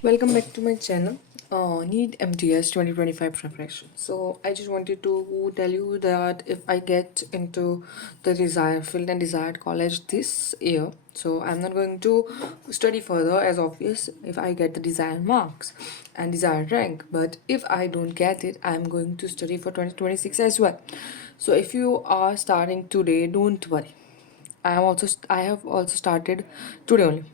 Welcome back to my channel, Neet Mds 2025 preparation. So I just wanted to tell you that if I get into the desired field and desired college this year, so I'm not going to study further as obvious if I get the desired marks and desired rank. But if I don't get it, I'm going to study for 2026 as well. So if you are starting today, don't worry. I have also started today only.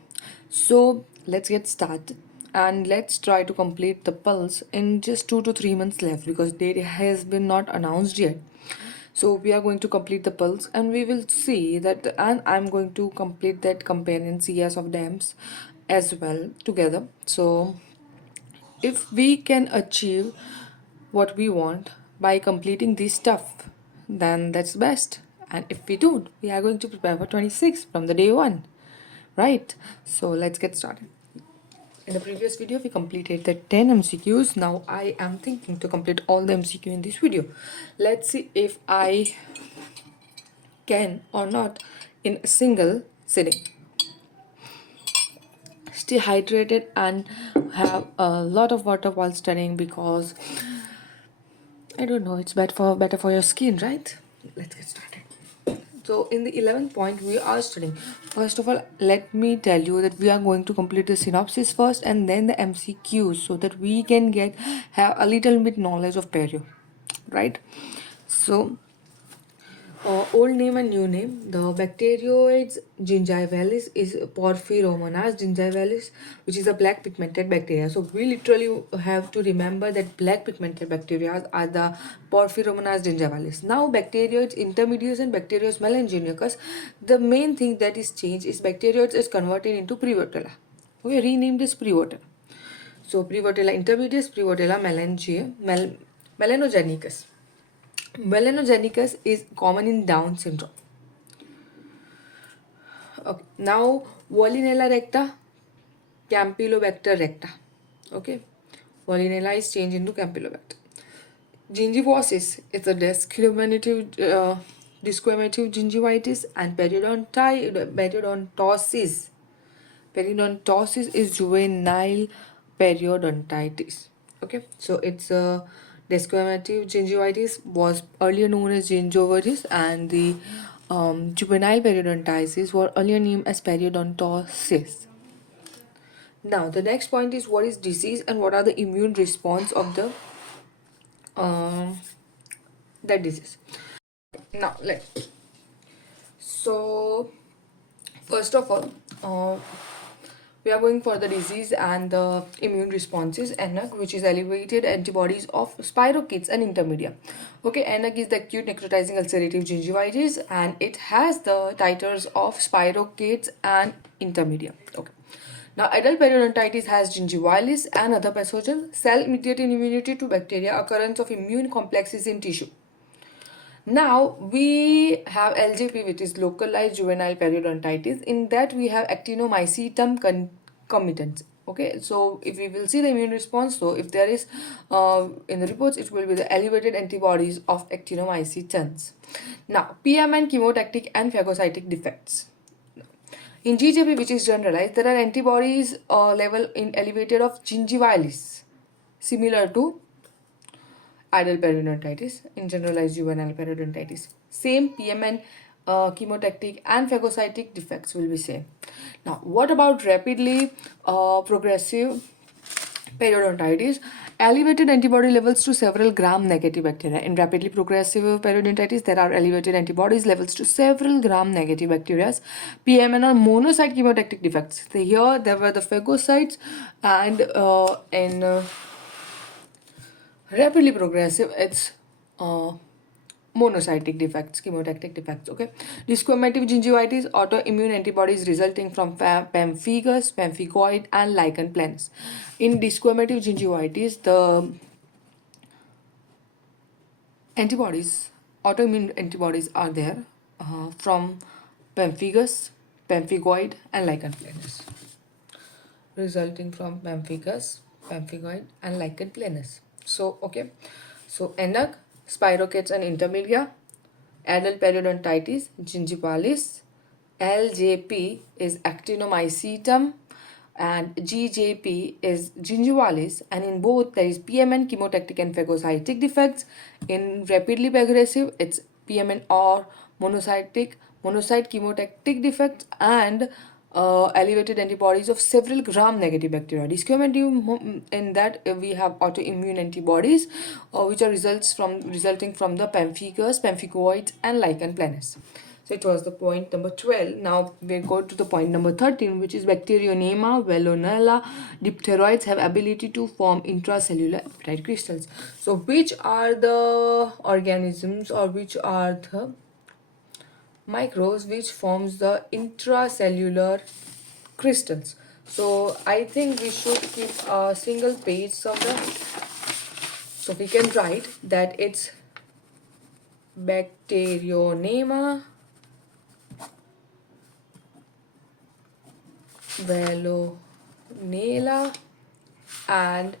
So let's get started and let's try to complete the pulse in just 2 to 3 months left because date has been not announced yet. So we are going to complete the pulse and we will see that, and I'm going to complete that companion CS of dams as well together. So if we can achieve what we want by completing this stuff, then that's best. And if we don't, we are going to prepare for 26 from the day one, right? So let's get started. In the previous video, we completed the 10 MCQs. Now I am thinking to complete all the MCQ in this video. Let's see if I can or not in a single sitting. Stay hydrated and have a lot of water while studying because I don't know, it's better for your skin, right? Let's get started. So in the 11th point, we are studying. First of all, let me tell you that we are going to complete the synopsis first and then the MCQs so that we can have a little bit knowledge of perio, right? So old name and new name. The bacteroids gingivalis is Porphyromonas gingivalis, which is a black pigmented bacteria. So we literally have to remember that black pigmented bacteria are the Porphyromonas gingivalis. Now bacteroids intermediates and bacteroids melanginicus. The main thing that is changed is bacteroids is converted into Prevotella. We renamed as Prevotella. So Prevotella intermediates, Prevotella melanogenicus. Melanogenicus is common in Down syndrome. Okay. Now, Vollinella recta, Campylobacter recta. Okay. Vollinella is changed into Campylobacter. Gingivosis is a discriminative gingivitis, and periodontosis. Periodontosis is juvenile periodontitis. Okay, so it's a discriminative gingivitis, was earlier known as gingivitis, and the juvenile periodontitis were earlier named as periodontosis. Now the next point is what is disease and what are the immune response of the that disease. Now so first of all, we are going for the disease and the immune responses. NAC, which is elevated antibodies of spirochetes and intermedia. Okay, NAC is the acute necrotizing ulcerative gingivitis and it has the titers of spirochetes and intermedia. Okay. Now, adult periodontitis has gingivitis and other pathogens, cell-mediated immunity to bacteria, occurrence of immune complexes in tissue. Now we have LJP, which is localized juvenile periodontitis. In that we have actinomycetum concomitans. Okay, so if we will see the immune response, so if there is in the reports, it will be the elevated antibodies of actinomycetans. Now PMN chemotactic and phagocytic defects. In GJP, which is generalized, there are antibodies level in elevated of gingivitis, similar to adult periodontitis, in generalized juvenile periodontitis. Same PMN, chemotactic and phagocytic defects will be same. Now, what about rapidly progressive periodontitis? Elevated antibody levels to several gram-negative bacteria. In rapidly progressive periodontitis, there are elevated antibodies levels to several gram-negative bacteria. PMN or monocyte chemotactic defects. Here, there were the phagocytes, and in rapidly progressive, it's monocytic defects, chemotactic defects. Okay, discriminative gingivitis, autoimmune antibodies resulting from pemphigus, pemphigoid, and lichen planus. In discriminative gingivitis, the antibodies, autoimmune antibodies are there from pemphigus, pemphigoid, and lichen planus, resulting from pemphigus, pemphigoid, and lichen planus. So, okay, so NAC, spirochetes and intermedia, adult periodontitis, gingivalis, LJP is actinomycetum, and GJP is gingivalis, and in both there is PMN chemotactic and phagocytic defects. In rapidly aggressive, it's PMN or monocyte chemotactic defects, and elevated antibodies of several gram-negative bacteria. Discriminative in that we have autoimmune antibodies, which are resulting from the pemphigus, pemphigoids, and lichen planus. So it was the point number 12. Now we go to the point number 13, which is Bacterionema, Velonella, diphtheroids have ability to form intracellular appetite crystals. So which are the organisms, or which are the microbes which forms the intracellular crystals? So I think we should keep a single page somewhere. So we can write that it's Bacterionema, Velonella, and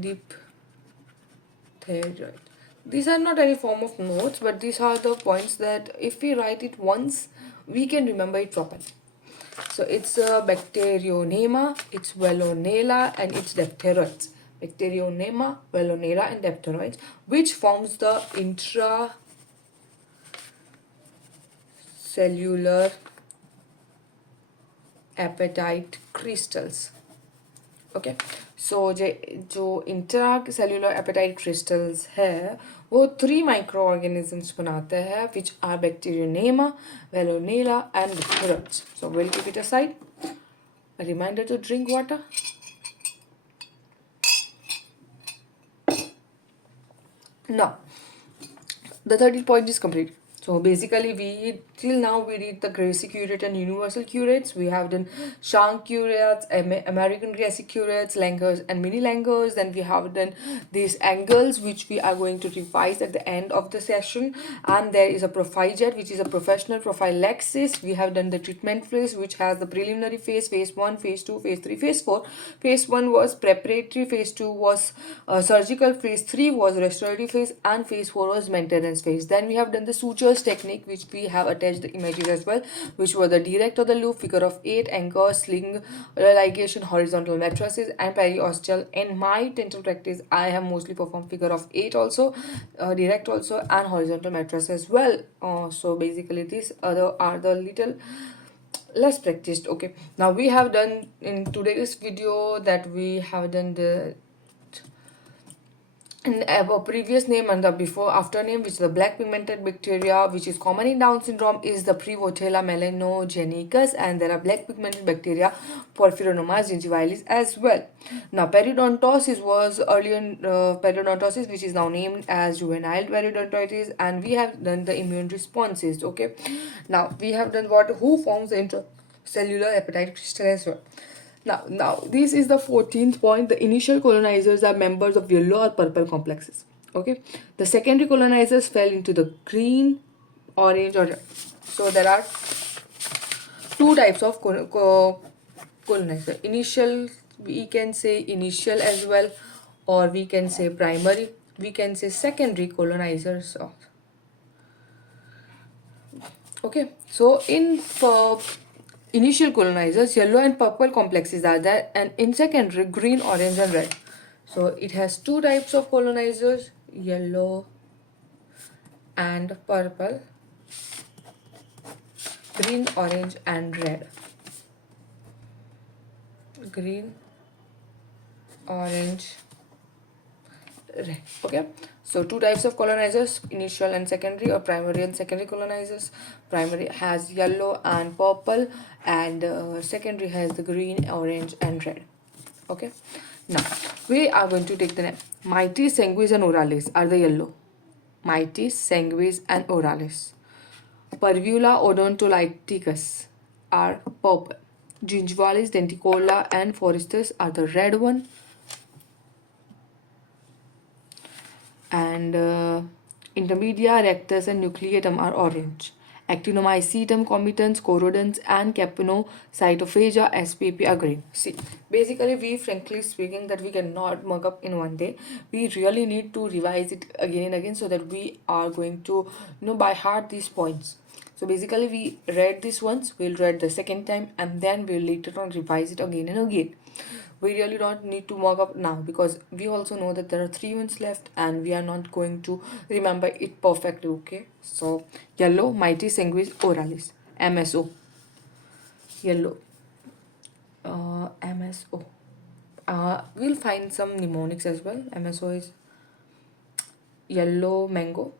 diphtheroid. These are not any form of notes, but these are the points that if we write it once, we can remember it properly. So it's Bacterionema, it's Velonella, and it's diphtheroids. Bacterionema, Velonella, and diphtheroids, which forms the intracellular appetite crystals. Okay so जो intracellular apatite crystals है वो 3 micro organisms बनाते हैं which are bacterionema, veillonella and diphtheroids. So we'll keep it aside. A reminder to drink water. Now the 30 point is complete. So basically we till now we did the Gracie curate and universal curates. We have done shank curates, American Gracie curates, langers and mini langers. Then we have done these angles which we are going to revise at the end of the session. And there is a Profijet which is a professional prophylaxis. We have done the treatment phase which has the preliminary phase, phase 1, phase 2, phase 3, phase 4. Phase 1 was preparatory, phase 2 was surgical, phase 3 was restorative phase, and phase 4 was maintenance phase. Then we have done the sutures technique which we have attached the images as well, which were the direct or the loop, figure of 8, anchor, sling, ligation, horizontal matrices, and periosteal. In my dental practice I have mostly performed figure of 8 also, direct also, and horizontal matrices as well. So basically these other are the little less practiced. Okay, now we have done in today's video that we have done the a previous name and the before after name, which is the black pigmented bacteria which is common in Down syndrome, is the Prevotella melanogenicus, and there are black pigmented bacteria Porphyromonas gingivalis as well. Now periodontosis was earlier periodontosis, which is now named as juvenile periodontitis, and we have done the immune responses. Okay, now we have done who forms the intracellular appetite crystal as well. Now, this is the 14th point. The initial colonizers are members of yellow or purple complexes. Okay, the secondary colonizers fell into the green, orange, or red. So there are two types of colonizer. Initial, we can say initial as well, or we can say primary. We can say secondary colonizers. Okay, so in initial colonizers, yellow and purple complexes are there, and in secondary, green, orange, and red. So it has two types of colonizers, yellow and purple, green, orange, and red. Green, orange, red. Okay, so two types of colonizers, initial and secondary, or primary and secondary colonizers. Primary has yellow and purple, and secondary has the green, orange, and red. Okay, now we are going to take the name. Mites, sanguis, and oralis are the yellow. Mites, sanguis, and oralis. Parvula odontolyticus are purple. Gingivalis, denticola, and forestus are the red one. And intermedia, rectus, and nucleatum are orange. Actinomycetum, comitans, corodons, and capnocytophaga, SPP are green. See, basically we frankly speaking that we cannot mug up in one day. We really need to revise it again and again so that we are going to know by heart these points. So basically we read this once, we'll read the second time, and then we'll later on revise it again and again. We really don't need to mock up now because we also know that there are 3 months left and we are not going to remember it perfectly, okay? So yellow, mighty sanguis oralis, MSO. Yellow, MSO. We'll find some mnemonics as well. MSO is yellow mango,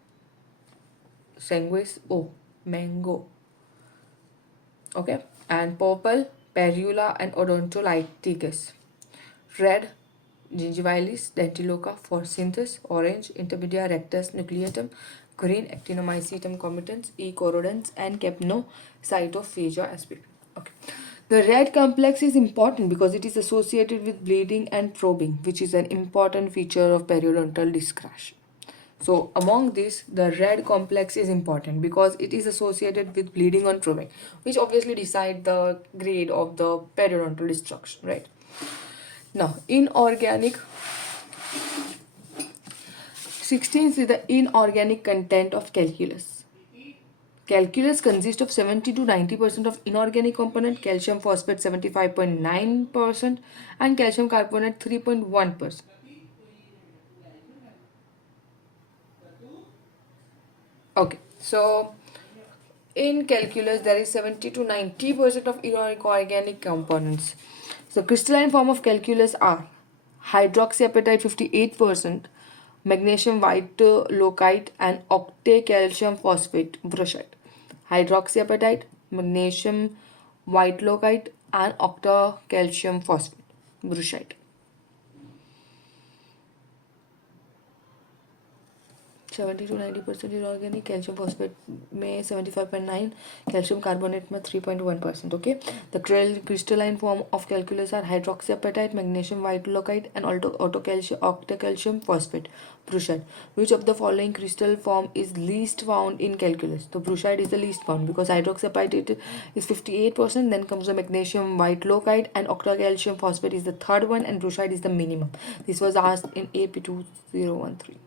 sanguis O, mango. Okay, and purple, perula and odontoliticus. Red, gingivitis, dentiloca, forsythus. Orange, intermedia rectus nucleatum. Green, actinomycetum comitans, E. corrodens, and capnocytophagia aspect. Okay. The red complex is important because it is associated with bleeding and probing, which is an important feature of periodontal discrash. So among this, the red complex is important because it is associated with bleeding and probing, which obviously decide the grade of the periodontal destruction, right? Now, inorganic 16th is the inorganic content of calculus. Calculus consists of 70 to 90% of inorganic component, calcium phosphate 75.9%, and calcium carbonate 3.1%. Okay, so in calculus there is 70 to 90% of inorganic components. So crystalline form of calculus are hydroxyapatite 58%, magnesium white locite, and octacalcium phosphate brushite. Hydroxyapatite, magnesium white locite, and octacalcium phosphate brushite. 70 to 90% inorganic, calcium phosphate में 75.9, calcium carbonate में 3.1%. Okay, the crystalline form of calculus are hydroxyapatite, magnesium white locite, and octacalcium phosphate brushite. Which of the following crystal form is least found in calculus? The brushite is the least found because hydroxyapatite is 58%, then comes the magnesium white locite, and octacalcium phosphate is the third one, and brushite is the minimum. This was asked in AP 2013.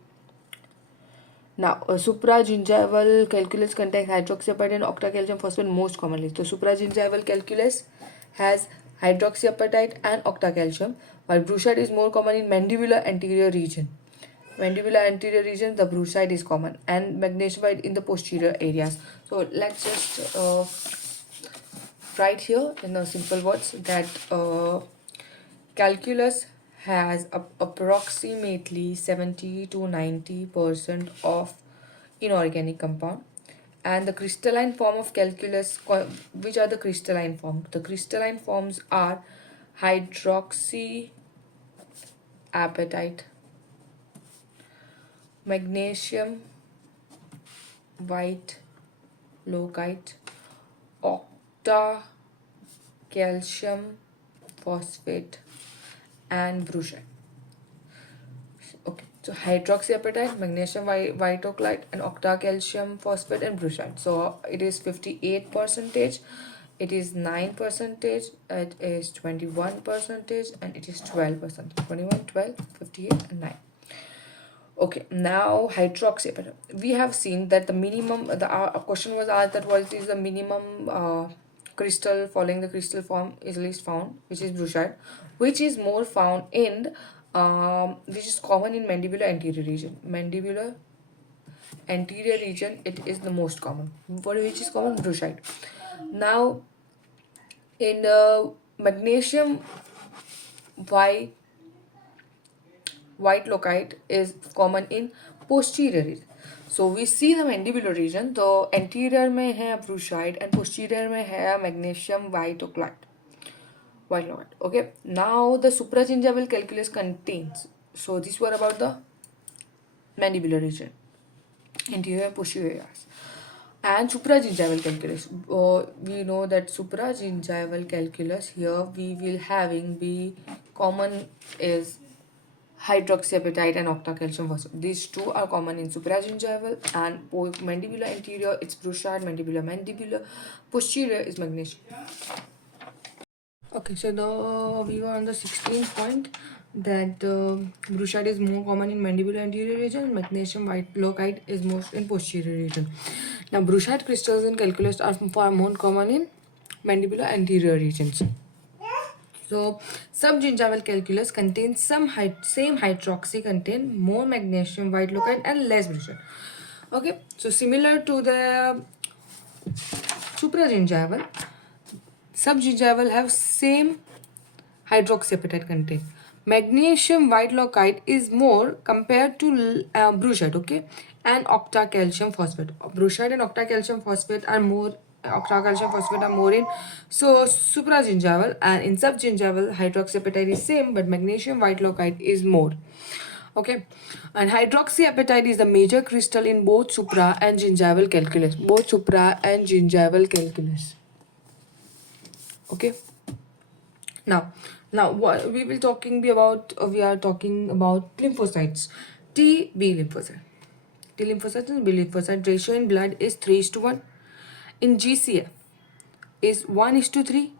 Now, supragingival calculus contains hydroxyapatite and octacalcium phosphate most commonly. So, supragingival calculus has hydroxyapatite and octacalcium, while brucite is more common in mandibular anterior region. Mandibular anterior region, the brucite is common, and magnesium in the posterior areas. So, let's just write here in the simple words that calculus has approximately 70 to 90% of inorganic compound, and the crystalline form of calculus, which are the crystalline forms? The crystalline forms are hydroxyapatite, magnesium white locite, octacalcium phosphate, and brucite. Okay, so hydroxyapatite, magnesium white locite, and octacalcium phosphate, and brucite. So it is 58%, it is 9%, it is 21%, and it is 12%. 21, 12, 58, and 9. Okay, now hydroxyapatite. We have seen that the minimum, a question was asked that what is the minimum crystal following the crystal form is least found, which is brucite, which is more found in, which is common in mandibular anterior region. Mandibular anterior region, it is the most common. For which is common? Brucite. Now, in magnesium white locite is common in posterior region. So we see the mandibular region, तो anterior में है brucite and posterior में है magnesium white locite. Okay, now the supragingival calculus contains, so these were about the mandibular region, anterior and posterior areas. And supragingival calculus, we know that supragingival calculus, here we will having be common is hydroxyapatite and octacalcium phosphate. These two are common in supragingival, and mandibular anterior it's brucite, mandibular posterior is magnesium. Okay, so we were on the 16th point that brucite is more common in mandibular anterior region, magnesium white locite is most in posterior region. Now, bruchite crystals in calculus are far more common in mandibular anterior regions. So, subgingival calculus contains same hydroxy contain more magnesium, white locite, and less bruchite. Okay, so similar to the supragingival, subgingival have same hydroxyapatite content. Magnesium white locite is more compared to bruchite, okay, and octacalcium phosphate. Bruchite and octacalcium phosphate are more. Octacalcium phosphate are more in so supragingival, and in subgingival hydroxyapatite is same, but magnesium white locite is more. Okay, and hydroxyapatite is the major crystal in both supra and gingival calculus. Both supra and gingival calculus. Okay. Now what we will talking be about we are talking about lymphocytes. TB lymphocyte. T lymphocyte and B lymphocyte ratio in blood is 3:1. In GCF is 1:3.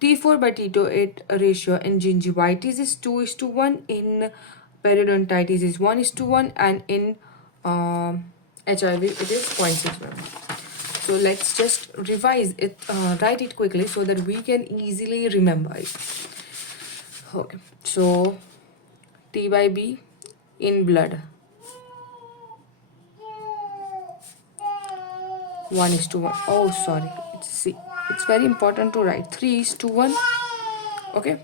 T4 by T8 ratio in gingivitis is 2:1. In periodontitis is 1:1, and in HIV it is 0.61. So let's just revise it, write it quickly so that we can easily remember it. Okay, so T by B in blood 1:1. Oh, sorry, it's C. It's very important to write 3:1. Okay.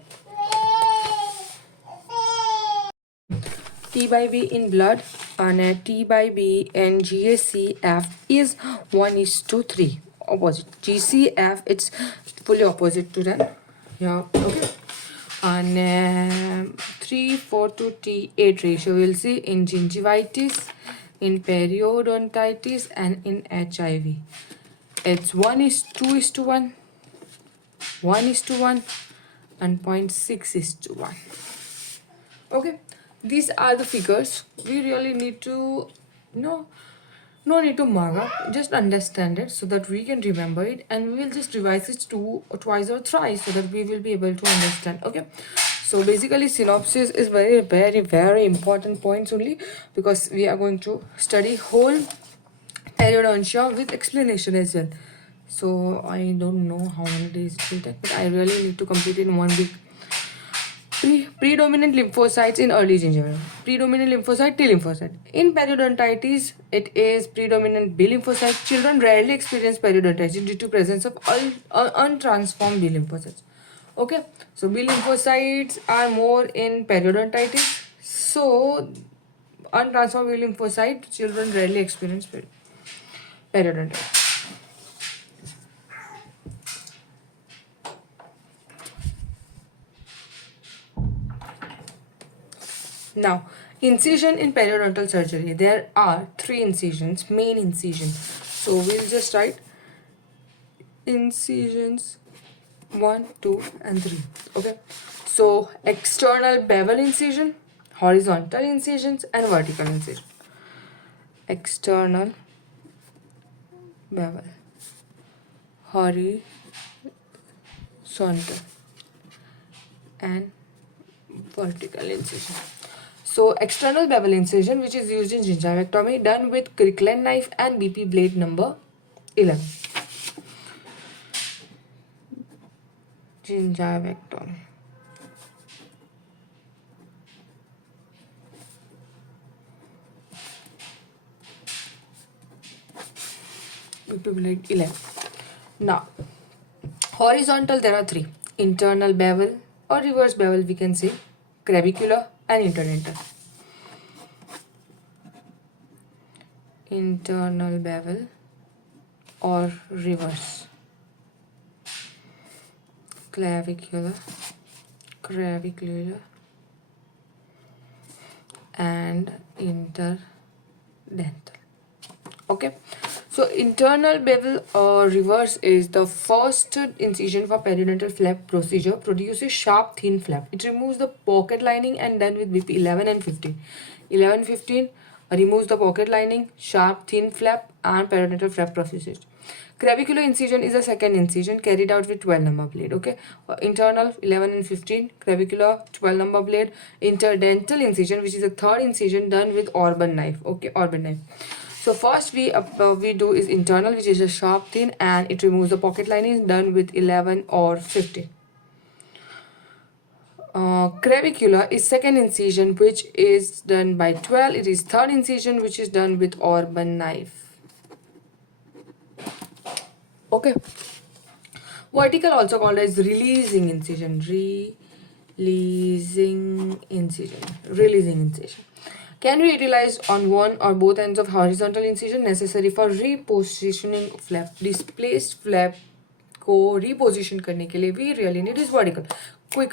T by B in blood and T by B and GACF is 1:3. Opposite. GCF it's fully opposite to that. Yeah. Okay. And 3:4 to T8 ratio we'll see in gingivitis, in periodontitis, and in HIV. It's 1:2:1, 1:1, and 0.6:1. Okay, these are the figures. We really need to no need to mark up, just understand it so that we can remember it, and we will just revise it twice or thrice so that we will be able to understand. Okay, so basically synopsis is very important points only, because we are going to study whole periodontia with explanation as well. So I don't know how many days it will take, but I really need to complete it in 1 week. Predominant lymphocytes in early gingival. Predominant lymphocyte T lymphocyte. In periodontitis, it is predominant B lymphocyte. Children rarely experience periodontitis due to presence of untransformed B lymphocytes. Okay, so B lymphocytes are more in periodontitis. So untransformed B lymphocyte children rarely experience periodontitis. Now, incision in periodontal surgery. There are 3 incisions, main incisions. So we'll just write incisions 1, 2, and 3. Okay. So external bevel incision, horizontal incisions, and vertical incision. External bevel, horizontal, and vertical incision. So external bevel incision, which is used in gingivectomy, done with Kirkland knife and BP blade number 11. Gingivectomy. BP blade 11. Now, horizontal there are 3. Internal bevel or reverse bevel, we can say, clavicular and interdental. Internal bevel or reverse, clavicular, and interdental. Okay, so internal bevel or reverse is the first incision for periodontal flap procedure. Produces sharp thin flap. It removes the pocket lining and done with BP 11 and 15. 11, 15 removes the pocket lining, sharp thin flap, and periodontal flap procedure. Clavicular incision is a second incision carried out with 12 number blade. Okay, internal 11 and 15, clavicular 12 number blade. Interdental incision, which is a third incision done with Orban knife. Okay, Orban knife. So first we do is internal, which is a sharp thin, and it removes the pocket lining, done with 11 or 15. Clavicular is second incision, which is done by 12. It is third incision, which is done with Orban knife. Okay. Vertical, also called as releasing incision. Releasing incision can be utilized on one or both ends of horizontal incision, necessary for repositioning flap. Displaced flap को reposition करने के लिए we really need is vertical. Quick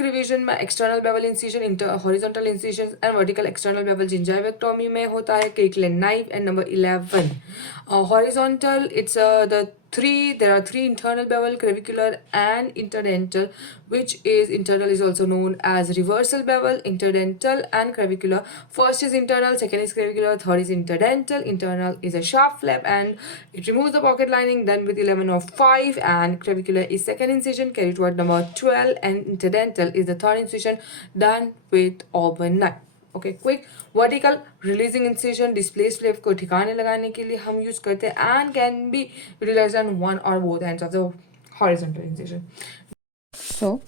revision में external bevel incision, horizontal incisions and vertical external bevel gingivectomy में होता है Kirkland knife. And number 11, horizontal, it's there are three internal bevel, clavicular and interdental, which is internal is also known as reversal bevel, interdental and clavicular. First is internal, second is clavicular, third is interdental. Internal is a sharp flap and it removes the pocket lining, done with 11 or 5, and clavicular is second incision, carried toward number 12, and interdental is the third incision, done with Auburn knife. Okay, quick. Vertical releasing incision, displaced flap को ठिकाने लगाने के लिए हम use करते हैं and can be utilized on one or both ends of the horizontal incision. So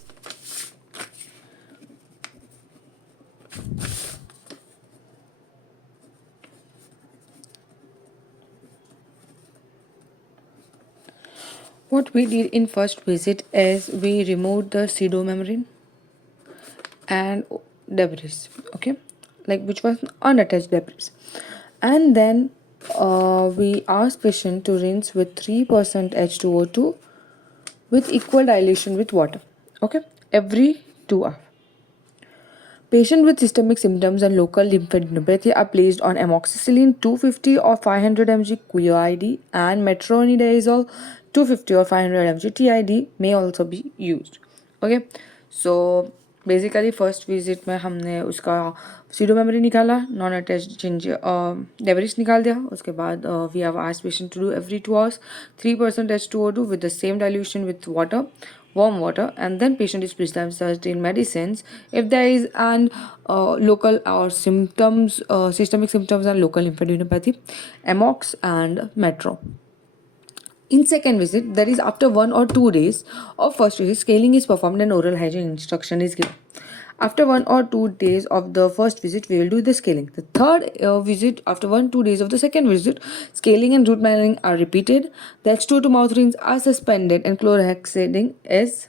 what we did in first visit is we removed the pseudomembrane and debris, okay, like which was unattached debris, and then we asked patient to rinse with 3% H2O2 with equal dilution with water, okay, every 2 hours. Patients with systemic symptoms and local lymphadenopathy are placed on amoxicillin 250 or 500 mg QID, and metronidazole 250 or 500 mg TID may also be used. Okay, so basically first visit में हमने उसका SIDO memory निकाला, non attached debris निकाल दिया. उसके बाद we have asked patient to do every 2 hours 3% H2O2 with the same dilution with water, warm water, and then patient is prescribed certain medicines if there is an local or symptoms, systemic symptoms and local lymphadenopathy, amox and metro. In second visit, that is after 1 or 2 days of first visit, scaling is performed and oral hygiene instruction is given. After 1 or 2 days of the first visit, we will do the scaling. The third visit, after 1-2 days of the second visit, scaling and root planning are repeated. The H2O2 mouth rinse are suspended and chlorhexidine is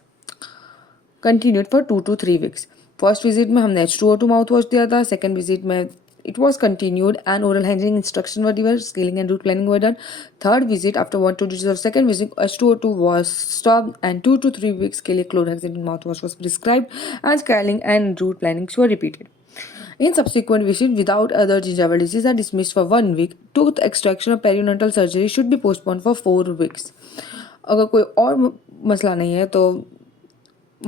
continued for 2 to 3 weeks. First visit में हमने H2O2 mouth wash दिया था. Second visit में it was continued and oral hygiene instruction were given, scaling and root planning were done. Third visit, after 1-2 days of second visit, H2O2 was stopped and 2 to 3 weeks के लिए chlorhexidine mouthwash was prescribed and scaling and root plannings were repeated. In subsequent visit, without other gingival disease, are dismissed for 1 week. Tooth extraction or periodontal surgery should be postponed for 4 weeks. अगर कोई और मसला नहीं है तो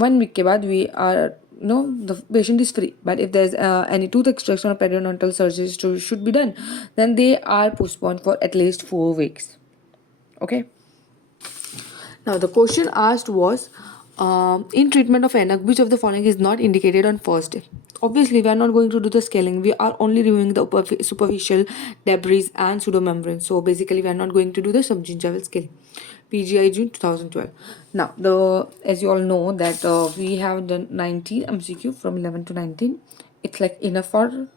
1 week के बाद we are the patient is free. But if there's any tooth extraction or periodontal surgery should be done, then they are postponed for at least 4 weeks. Okay. Now the question asked was, in treatment of NAC, which of the following is not indicated on first day? Obviously, we are not going to do the scaling. We are only removing the superficial debris and pseudomembrane. So basically, we are not going to do the subgingival scaling. PGI June 2012. Now, as you all know that we have done 19 MCQ from 11 to 19. It's like enough for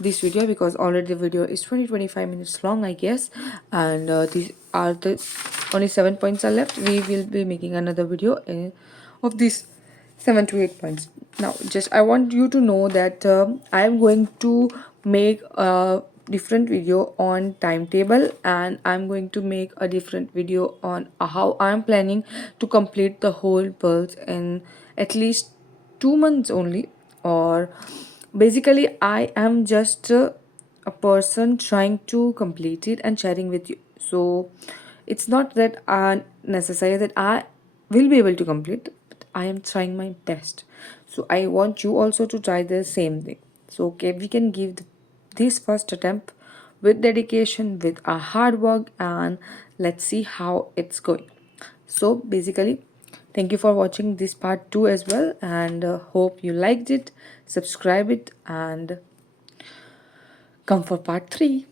this video because already the video is 20-25 minutes long, I guess, and these are the only 7 points are left. We will be making another video of these 7 to 8 points. Now just I want you to know that I am going to make a different video on timetable, and I'm going to make a different video on how I'm planning to complete the whole pulse in at least 2 months only. Or basically I am just a person trying to complete it and sharing with you. So it's not that necessary that I will be able to complete, but I am trying my best. So I want you also to try the same thing. So okay, we can give this first attempt with dedication, with our hard work, and let's see how it's going. So basically, thank you for watching this part 2 as well, and hope you liked it. Subscribe it and come for part 3.